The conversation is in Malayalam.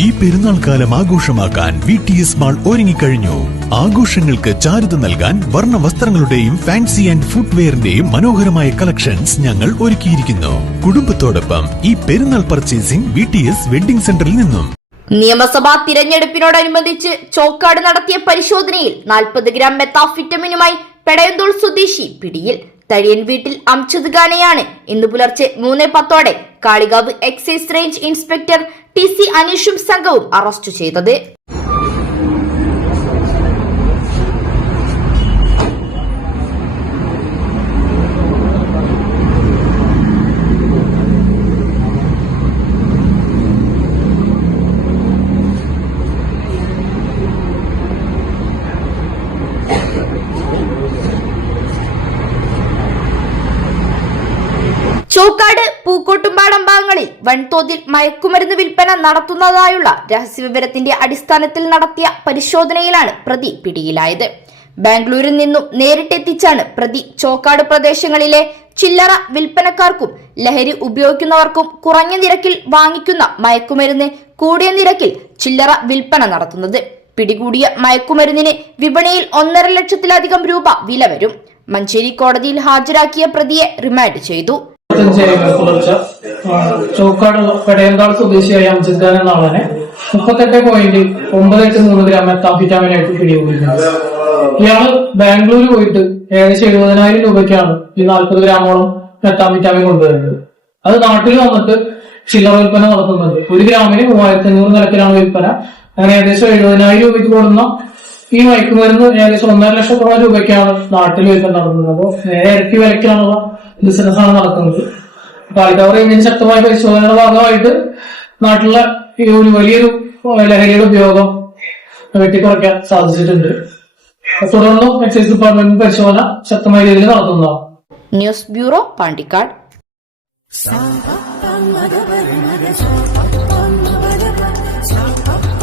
ഈ പെരുന്നാൾ കാലം ആഘോഷമാക്കാൻ VTS മാൾ ഒരുങ്ങിക്കഴിഞ്ഞു. ആഘോഷങ്ങൾക്ക് ചാരുത നൽകാൻ വർണ്ണ വസ്ത്രങ്ങളുടെയും ഫാൻസി ആൻഡ് ഫുട്വെയറിന്റെയും മനോഹരമായ കളക്ഷൻസ് ഞങ്ങൾ ഒരുക്കിയിരിക്കുന്നു. കുടുംബത്തോടൊപ്പം ഈ പെരുന്നാൾ പർച്ചേസിംഗ് VTS വെഡിംഗ് സെന്ററിൽ നിന്നും. നിയമസഭാ തിരഞ്ഞെടുപ്പിനോടനുബന്ധിച്ച് ചോക്കാട് നടത്തിയ പരിശോധനയിൽ 40 ഗ്രാം മെത്താഫിറ്റമിനുമായി പെടയന്തോൾ സ്വദേശി പിടിയിൽ. തഴിയൻ വീട്ടിൽ അംജദ് ഖാനെയാണ് ഇന്ന് പുലർച്ചെ 3:10 Kalikavu excise range inspector TC അനീഷും സംഘവും അറസ്റ്റ് ചെയ്തത്. ചോക്കാട് പൂക്കോട്ടുംപാടം ഭാഗങ്ങളിൽ വൻതോതിൽ മയക്കുമരുന്ന് വിൽപ്പന നടത്തുന്നതായുള്ള രഹസ്യവിവരത്തിന്റെ അടിസ്ഥാനത്തിൽ നടത്തിയ പരിശോധനയിലാണ് പ്രതി പിടിയിലായത്. ബാംഗ്ലൂരിൽ നിന്നും നേരിട്ടെത്തിച്ചാണ് പ്രതി ചോക്കാട് പ്രദേശങ്ങളിലെ ചില്ലറ വിൽപ്പനക്കാർക്കും ലഹരി ഉപയോഗിക്കുന്നവർക്കും കുറഞ്ഞ നിരക്കിൽ വാങ്ങിക്കുന്ന മയക്കുമരുന്ന് കൂടിയ നിരക്കിൽ ചില്ലറ വിൽപ്പന നടത്തുന്നത്. പിടികൂടിയ മയക്കുമരുന്നിന് വിപണിയിൽ 1.5 ലക്ഷത്തിലധികം രൂപ വില വരും. മഞ്ചേരി കോടതിയിൽ ഹാജരാക്കിയ പ്രതിയെ റിമാൻഡ് ചെയ്തു. പുലർച്ചെ ചോക്കാട് പെടയങ്കാൾ സ്വദേശിയായ അംജദ് ഖാൻ എന്ന ആളെ 38.983 ഗ്രാം മെത്താംഫെറ്റാമിനായിട്ട് പിടികൂടിയിട്ടുണ്ട്. ഇയാള് ബാംഗ്ലൂർ പോയിട്ട് ഏകദേശം 70,000 രൂപയ്ക്കാണ് ഈ 40 ഗ്രാമോളം മെത്താംഫെറ്റാമിൻ കൊണ്ടുവരുന്നത്. അത് നാട്ടിൽ വന്നിട്ട് ചില്ലറ വിൽപ്പന നടത്തുന്നത് 1 ഗ്രാമിന് 3,500 നിരക്കിലാണ് വിൽപ്പന. അങ്ങനെ ഏകദേശം 70,000 രൂപയ്ക്ക് കൊടുക്കുന്ന ഈ മയക്കുമരുന്ന് ഏകദേശം 1.5 ലക്ഷത്തോളം രൂപയ്ക്കാണ് നാട്ടിൽ വിൽപ്പന നടത്തുന്നത്. അപ്പോൾ നേരെ ഇരട്ടി വിലയ്ക്കാനുള്ള ബിസിനസ്സാണ് നടക്കുന്നത്. കാളികാവ് റേഞ്ചിന് ശക്തമായ പരിശോധനയുടെ ഭാഗമായിട്ട് നാട്ടിലെ ഈ ഒരു വലിയൊരു ലഹരിയുടെ ഉപയോഗം വെട്ടിക്കുറയ്ക്കാൻ സാധിച്ചിട്ടുണ്ട്. തുടർന്നും എക്സൈസ് ഡിപ്പാർട്ട്മെന്റ് പരിശോധന ശക്തമായ രീതിയിൽ നടത്തുന്നതാണ്. News bureau, Pandikkad. Sa pa pa ma ga ba re ma ga sa pa pa ma ba ga ba sa pa